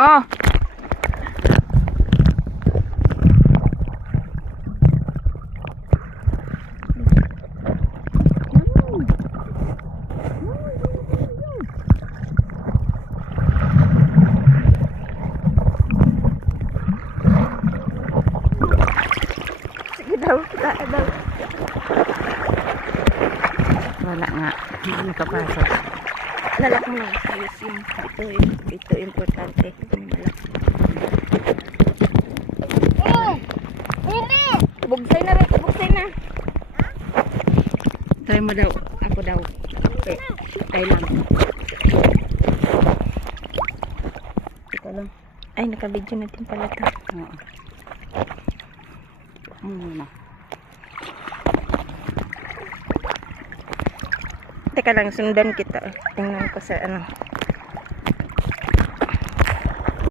Oh. Sige daw, kita daw. Wala nga, hindi nakapasok. Lalak mo lang, ayos yung ito importante. Bugsay na rin, bugsay na. Try mo daw, ako daw. Okay, try lang. Ito lang. Ay, naka-video natin pala ito. Oo. Teka lang, sundan kita. Tingnan ko sa ano.